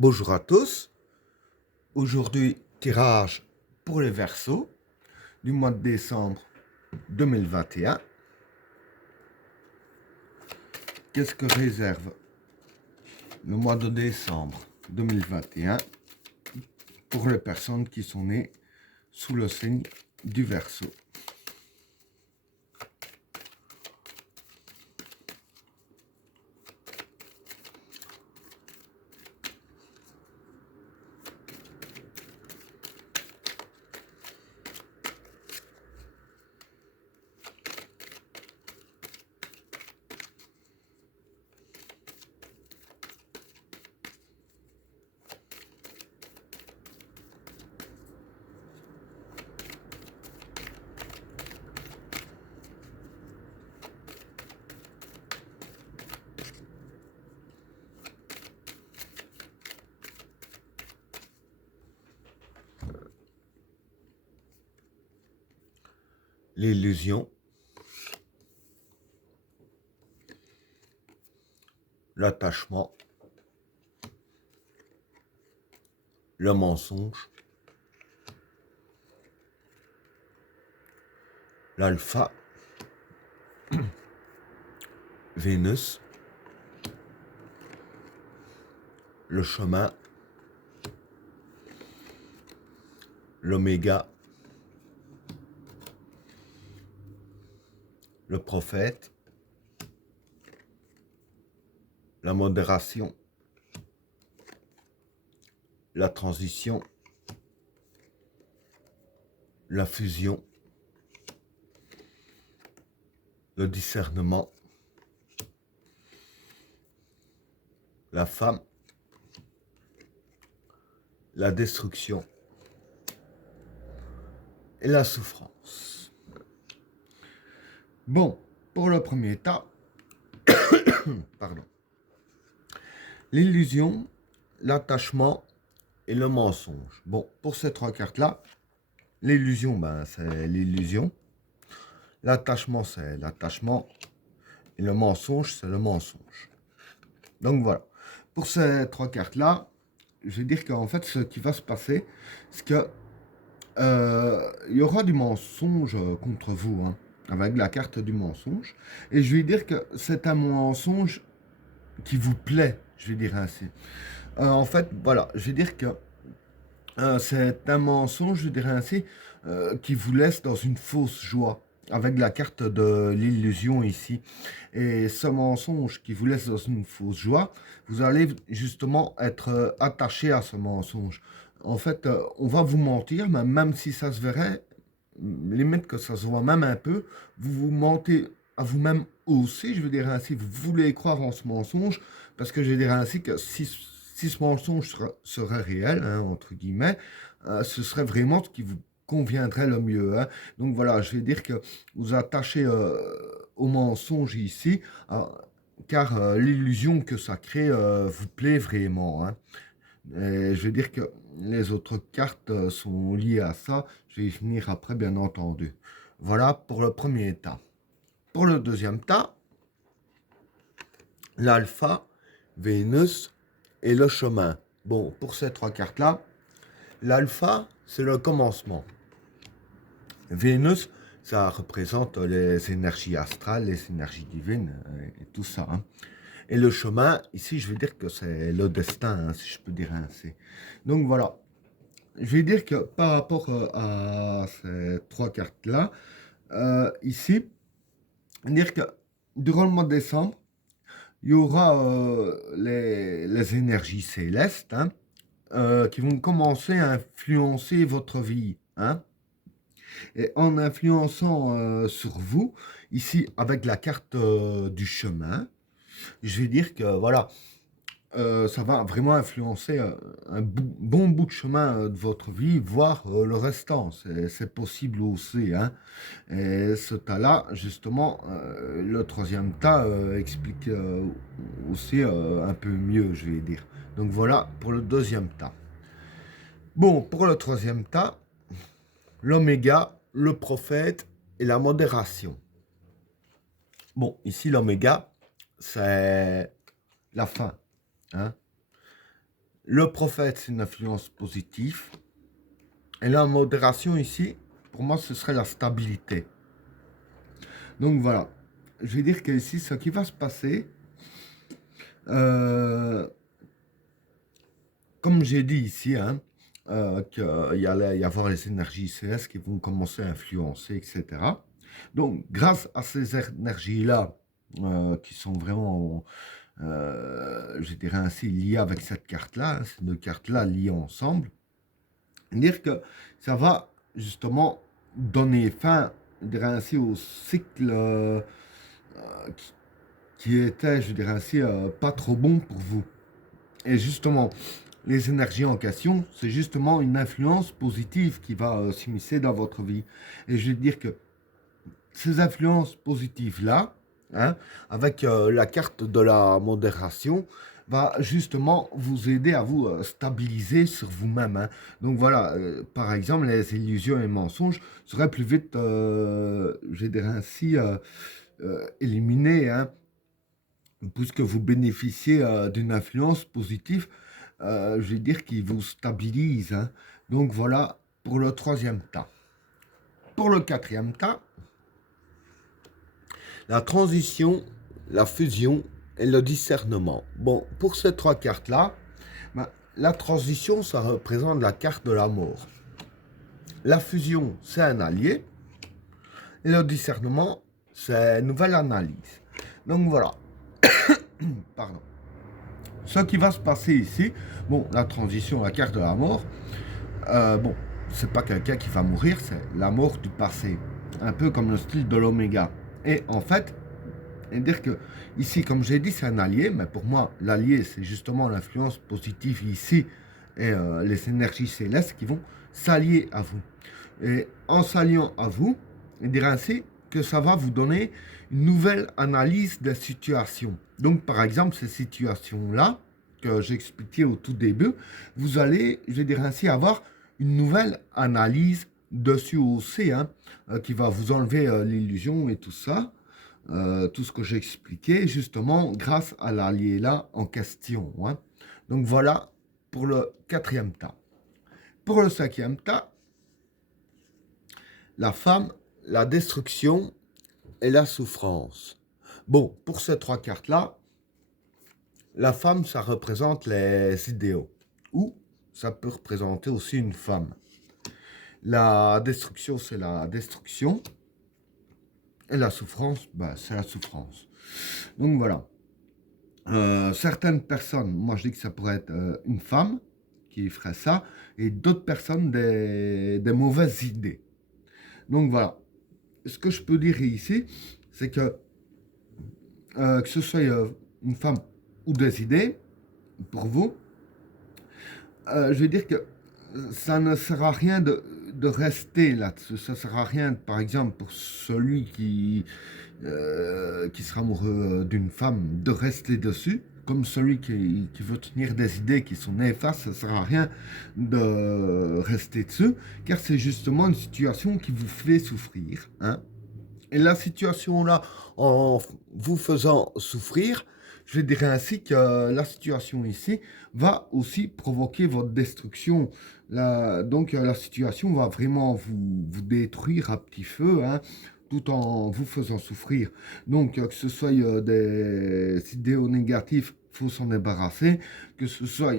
Bonjour à tous. Aujourd'hui, tirage pour les Verseaux du mois de décembre 2021. Qu'est-ce que réserve le mois de décembre 2021 pour les personnes qui sont nées sous le signe du Verseau? L'illusion, l'attachement, le mensonge, l'alpha, Vénus, le chemin, l'oméga, le prophète, la modération, la transition, la fusion, le discernement, la femme, la destruction et la souffrance. Bon, pour le premier tas, pardon, l'illusion, l'attachement et le mensonge. Bon, pour ces trois cartes-là, l'illusion, c'est l'illusion. L'attachement, c'est l'attachement. Et le mensonge, c'est le mensonge. Donc voilà. Pour ces trois cartes-là, je vais dire qu'en fait, ce qui va se passer, c'est que il y aura du mensonge contre vous, hein, avec la carte du mensonge. Et je vais dire que c'est un mensonge qui vous plaît, je vais dire ainsi. En fait, voilà, je vais dire que c'est un mensonge, je dirais ainsi, qui vous laisse dans une fausse joie, avec la carte de l'illusion ici. Et ce mensonge qui vous laisse dans une fausse joie, vous allez justement être attaché à ce mensonge. En fait, on va vous mentir, mais même si ça se verrait, limite que ça se voit même un peu, vous vous mentez à vous-même aussi, je veux dire ainsi, vous voulez croire en ce mensonge, parce que je veux dire ainsi que si ce mensonge serait réel, hein, entre guillemets, ce serait vraiment ce qui vous conviendrait le mieux, hein. Donc voilà, je vais dire que vous attachez au mensonge ici, car l'illusion que ça crée vous plaît vraiment, hein. Et je vais dire que les autres cartes sont liées à ça. Je vais y venir après, bien entendu. Voilà pour le premier tas. Pour le deuxième tas, l'alpha, Vénus et le chemin. Bon, pour ces trois cartes-là, l'alpha, c'est le commencement. Vénus, ça représente les énergies astrales, les énergies divines et tout ça, hein. Et le chemin, ici, je vais dire que c'est le destin, hein, si je peux dire ainsi. Donc voilà. Je vais dire que par rapport à ces trois cartes-là, ici, dire que durant le mois de décembre, il y aura les énergies célestes, hein, qui vont commencer à influencer votre vie, hein. Et en influençant sur vous, ici avec la carte du chemin, je vais dire que voilà, ça va vraiment influencer un bon bout de chemin de votre vie, voire le restant. C'est possible aussi, hein. Et ce tas-là, justement, le troisième tas explique aussi un peu mieux, je vais dire. Donc voilà pour le deuxième tas. Bon, pour le troisième tas, l'oméga, le prophète et la modération. Bon, ici, l'oméga, c'est la fin, hein. Le prophète, c'est une influence positive. Et la modération ici, pour moi, ce serait la stabilité. Donc voilà. Je vais dire qu'ici, ce qui va se passer, comme j'ai dit ici, hein, qu'il y allait y avoir les énergies CS qui vont commencer à influencer, etc. Donc, grâce à ces énergies-là, qui sont vraiment, je dirais ainsi, liées avec cette carte-là, hein, ces deux cartes-là liées ensemble, dire que ça va justement donner fin, je dirais ainsi, au cycle qui, qui était, je dirais ainsi, pas trop bon pour vous. Et justement, les énergies en question, c'est justement une influence positive qui va s'immiscer dans votre vie. Et je veux dire que ces influences positives-là, hein, avec la carte de la modération, va justement vous aider à vous stabiliser sur vous-même. Hein. Donc voilà, par exemple, les illusions et mensonges seraient plus vite, je dirais ainsi, éliminés, hein, puisque vous bénéficiez d'une influence positive, je vais dire, qui vous stabilise. Hein. Donc voilà pour le troisième tas. Pour le quatrième tas, la transition, la fusion et le discernement. Bon, pour ces trois cartes-là, ben, la transition, ça représente la carte de la mort. La fusion, c'est un allié. Et le discernement, c'est une nouvelle analyse. Donc voilà. Pardon. Ce qui va se passer ici, bon, la transition, la carte de la mort, bon, c'est pas quelqu'un qui va mourir, c'est la mort du passé. Un peu comme le style de l'oméga. Et en fait, et dire que ici, comme j'ai dit, c'est un allié, mais pour moi, l'allié, c'est justement l'influence positive ici et les énergies célestes qui vont s'allier à vous. Et en s'alliant à vous, et dire ainsi que ça va vous donner une nouvelle analyse des situations. Donc, par exemple, ces situations-là que j'expliquais au tout début, vous allez, je vais dire ainsi, avoir une nouvelle analyse dessus aussi, hein, qui va vous enlever l'illusion et tout ça. Tout ce que j'ai expliqué, justement, grâce à l'allié là en question. Hein. Donc voilà pour le quatrième tas. Pour le cinquième tas, la femme, la destruction et la souffrance. Bon, pour ces trois cartes-là, la femme, ça représente les idéaux. Ou ça peut représenter aussi une femme. La destruction, c'est la destruction. Et la souffrance, bah, c'est la souffrance. Donc voilà. Certaines personnes, moi je dis que ça pourrait être une femme qui ferait ça, et d'autres personnes des mauvaises idées. Donc voilà. Ce que je peux dire ici, c'est que ce soit une femme ou des idées, pour vous, je veux dire que ça ne sert à rien de rester là-dessus. Ça ne sert à rien, par exemple, pour celui qui sera amoureux d'une femme, de rester dessus. Comme celui qui veut tenir des idées qui sont néfastes, ça ne sert à rien de rester dessus, car c'est justement une situation qui vous fait souffrir. Hein. Et la situation là, en vous faisant souffrir, je dirais ainsi que la situation ici va aussi provoquer votre destruction. Donc la situation va vraiment vous détruire à petit feu, hein, tout en vous faisant souffrir. Donc que ce soit des idéaux négatifs, il faut s'en débarrasser. Que ce soit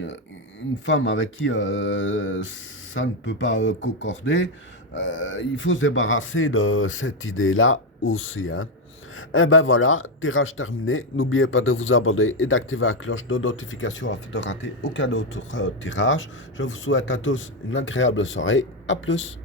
une femme avec qui ça ne peut pas concorder, il faut se débarrasser de cette idée-là aussi. Hein. Et ben voilà, tirage terminé. N'oubliez pas de vous abonner et d'activer la cloche de notification afin de rater aucun autre tirage. Je vous souhaite à tous une agréable soirée. A plus.